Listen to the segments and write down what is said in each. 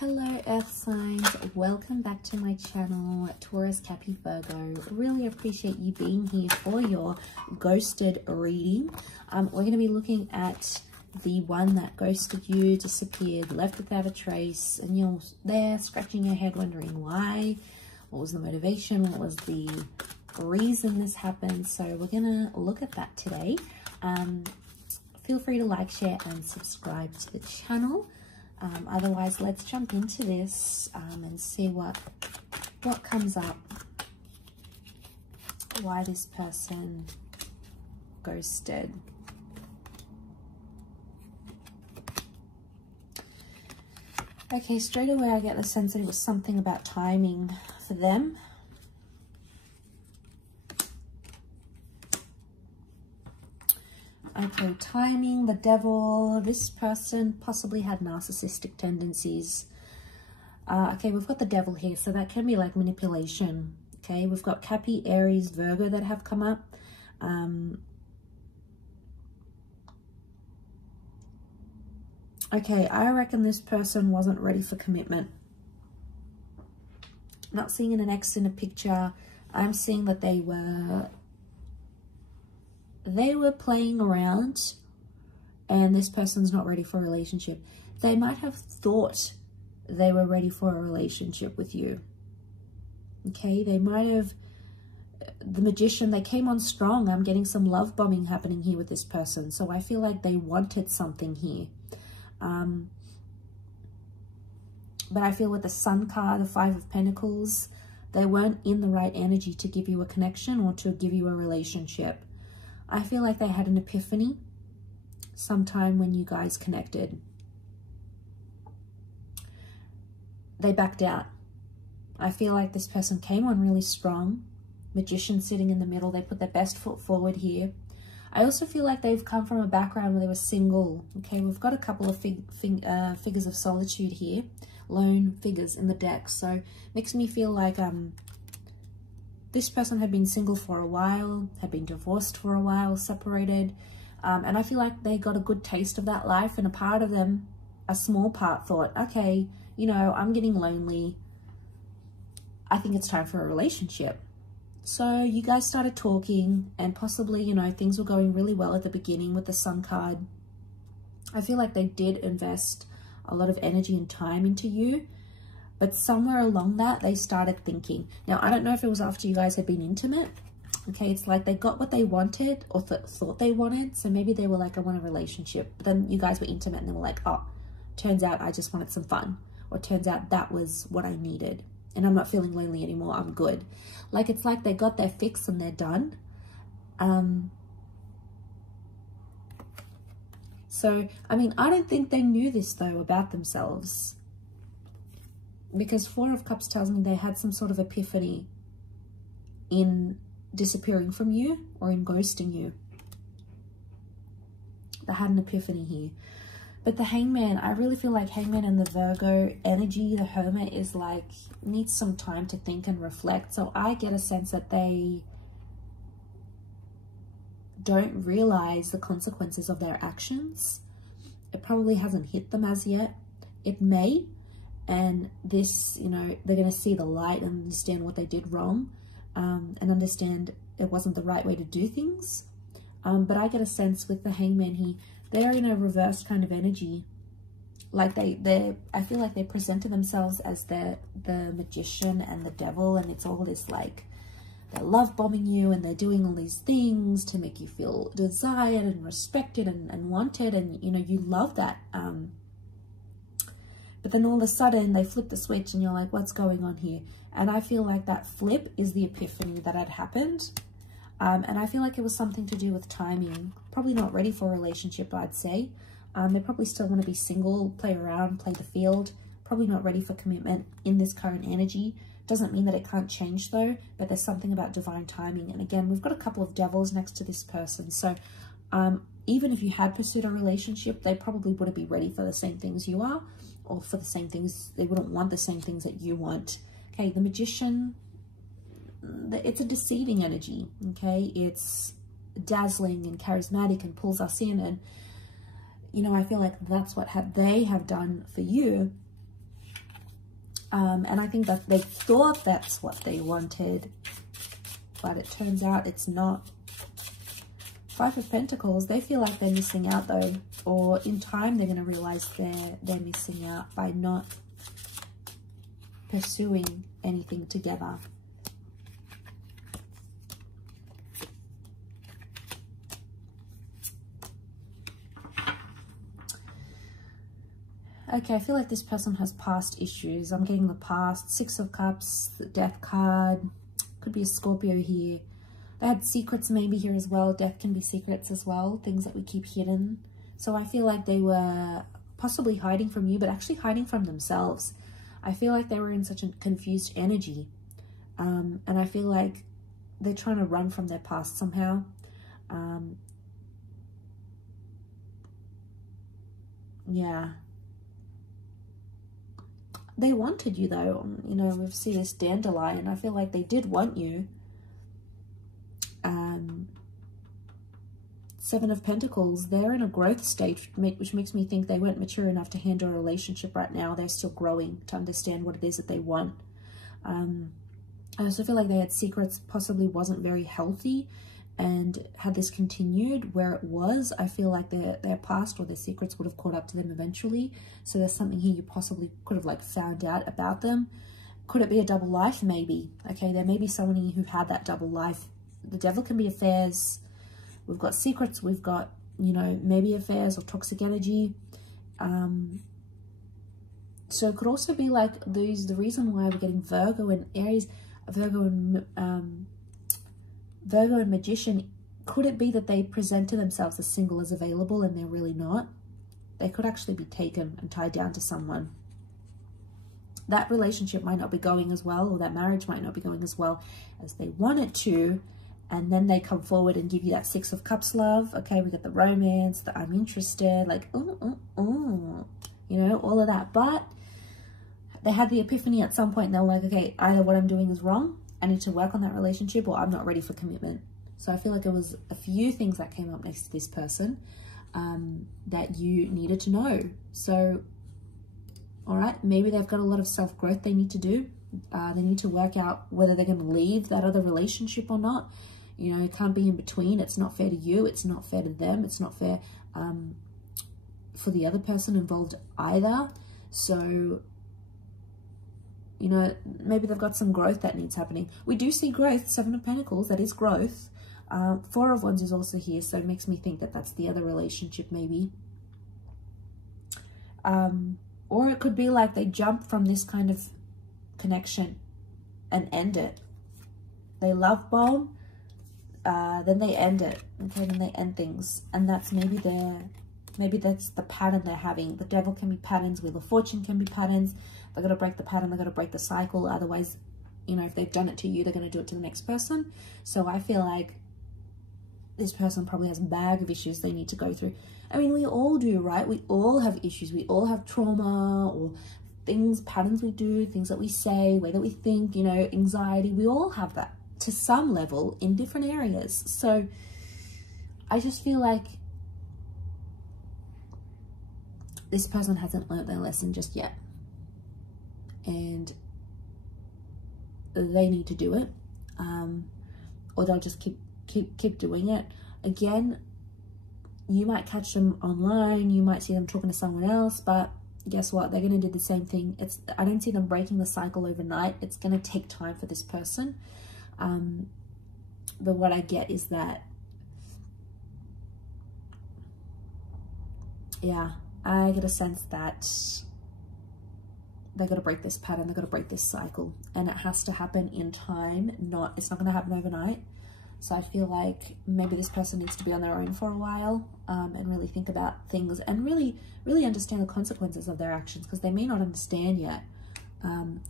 Hello Earth signs, welcome back to my channel, Taurus, Cappy, Virgo. Really appreciate you being here for your ghosted reading. We're going to be looking at the one that ghosted you, disappeared, left without a trace, and you're there scratching your head wondering why, what was the motivation, what was the reason this happened. So we're going to look at that today. Feel free to like, share, and subscribe to the channel. Otherwise, let's jump into this and see what comes up, why this person ghosted. Okay, straight away I get the sense that it was something about timing for them. Okay, timing, the devil. This person possibly had narcissistic tendencies. Okay, we've got the devil here, so that can be like manipulation. Okay, we've got Cappy, Aries, Virgo that have come up. Okay, I reckon this person wasn't ready for commitment. Not seeing an ex in a picture. I'm seeing that they were playing around and this person's not ready for a relationship. They might have thought they were ready for a relationship with you. Okay, they might have, the Magician, they came on strong. I'm getting some love bombing happening here with this person. So I feel like they wanted something here. But I feel with the Sun card, the Five of Pentacles, they weren't in the right energy to give you a connection or to give you a relationship. I feel like they had an epiphany sometime when you guys connected. They backed out. I feel like this person came on really strong. Magician sitting in the middle. They put their best foot forward here. I also feel like they've come from a background where they were single. Okay, we've got a couple of figures of solitude here. Lone figures in the deck. So makes me feel like this person had been single for a while, had been divorced for a while, separated. And I feel like they got a good taste of that life. And a part of them, a small part, thought, okay, you know, I'm getting lonely. I think it's time for a relationship. So you guys started talking and possibly, you know, things were going really well at the beginning with the Sun card. I feel like they did invest a lot of energy and time into you. But somewhere along that, they started thinking. Now, I don't know if it was after you guys had been intimate. Okay, it's like they got what they wanted or thought they wanted. So maybe they were like, I want a relationship. But then you guys were intimate and they were like, oh, turns out I just wanted some fun. Or turns out that was what I needed. And I'm not feeling lonely anymore. I'm good. Like, it's like they got their fix and they're done. So, I mean, I don't think they knew this, though, about themselves. Because Four of Cups tells me they had some sort of epiphany in disappearing from you or in ghosting you. They had an epiphany here. But the Hangman, I really feel like Hangman and the Virgo energy, the Hermit, is like, needs some time to think and reflect. So I get a sense that they don't realize the consequences of their actions. It probably hasn't hit them as yet. It may. And this, you know, they're going to see the light and understand what they did wrong, and understand it wasn't the right way to do things. But I get a sense with the Hangman here, they're in a reverse kind of energy. Like I feel like they presented themselves as the Magician and the Devil, and it's all this like, they're love bombing you and they're doing all these things to make you feel desired and respected and wanted, and you know, you love that. But then all of a sudden they flip the switch and you're like, what's going on here? And I feel like that flip is the epiphany that had happened. And I feel like it was something to do with timing. Probably not ready for a relationship, I'd say. They probably still want to be single, play around, play the field. Probably not ready for commitment in this current energy. Doesn't mean that it can't change though, but there's something about divine timing. And again, we've got a couple of devils next to this person. So even if you had pursued a relationship, they probably wouldn't be ready for the same things you are, or for the same things, they wouldn't want the same things that you want. Okay, the Magician, it's a deceiving energy, okay? It's dazzling and charismatic and pulls us in, and you know, I feel like that's what they have done for you. And I think that they thought that's what they wanted, but it turns out it's not. Five of Pentacles, they feel like they're missing out though, or in time they're going to realize they're missing out by not pursuing anything together. Okay, I feel like this person has past issues. I'm getting the past. Six of Cups, the Death card. Could be a Scorpio here. They had secrets maybe here as well. Death can be secrets as well. Things that we keep hidden. So I feel like they were possibly hiding from you, but actually hiding from themselves. I feel like they were in such a confused energy. And I feel like they're trying to run from their past somehow. Yeah. They wanted you though, you know, we see this dandelion. I feel like they did want you. Seven of Pentacles, they're in a growth stage, which makes me think they weren't mature enough to handle a relationship right now. They're still growing to understand what it is that they want. I also feel like they had secrets, possibly wasn't very healthy, and had this continued where it was, I feel like their past or their secrets would have caught up to them eventually. So there's something here you possibly could have like found out about them. Could it be a double life? Maybe. Okay, there may be someone here who had that double life. The Devil can be affairs. We've got secrets. We've got, you know, maybe affairs or toxic energy. So it could also be like the reason why we're getting Virgo and Aries, Virgo and Magician. Could it be that they present to themselves as single as available and they're really not? They could actually be taken and tied down to someone. That relationship might not be going as well, or that marriage might not be going as well as they want it to. And then they come forward and give you that Six of Cups love. Okay, we got the romance, the I'm interested, like, you know, all of that. But they had the epiphany at some point and they were like, okay, either what I'm doing is wrong, I need to work on that relationship, or I'm not ready for commitment. So I feel like it was a few things that came up next to this person that you needed to know. So, all right, maybe they've got a lot of self-growth they need to do. They need to work out whether they're going to leave that other relationship or not. You know, it can't be in between. It's not fair to you. It's not fair to them. It's not fair for the other person involved either. So, you know, maybe they've got some growth that needs happening. We do see growth. Seven of Pentacles, that is growth. Four of Wands is also here, so it makes me think that that's the other relationship maybe. Or it could be like they jump from this kind of connection and end it. They love bomb, then they end it. Okay, then they end things. And that's maybe that's the pattern they're having. The Devil can be patterns, Wheel of Fortune can be patterns. They've got to break the pattern, they've got to break the cycle. Otherwise, you know, if they've done it to you, they're going to do it to the next person. So I feel like this person probably has a bag of issues they need to go through. I mean, we all do, right? We all have issues. We all have trauma or things, patterns we do, things that we say, way that we think, you know, anxiety. We all have that to some level in different areas. So I just feel like this person hasn't learned their lesson just yet. And they need to do it. Or they'll just keep doing it. Again, you might catch them online, you might see them talking to someone else, but guess what? They're going to do the same thing. I don't see them breaking the cycle overnight. It's going to take time for this person. But what I get is that, yeah, I get a sense that they've got to break this pattern, they've got to break this cycle, and it has to happen in time. It's not going to happen overnight. So I feel like maybe this person needs to be on their own for a while and really think about things and really understand the consequences of their actions, because they may not understand yet.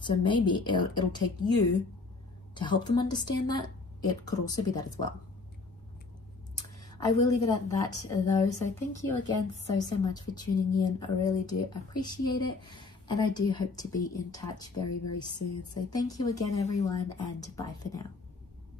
So maybe it'll take you to help them understand that. It could also be that as well. I will leave it at that though. So thank you again so much for tuning in. I really do appreciate it. And I do hope to be in touch very, very soon. So thank you again, everyone, and bye for now.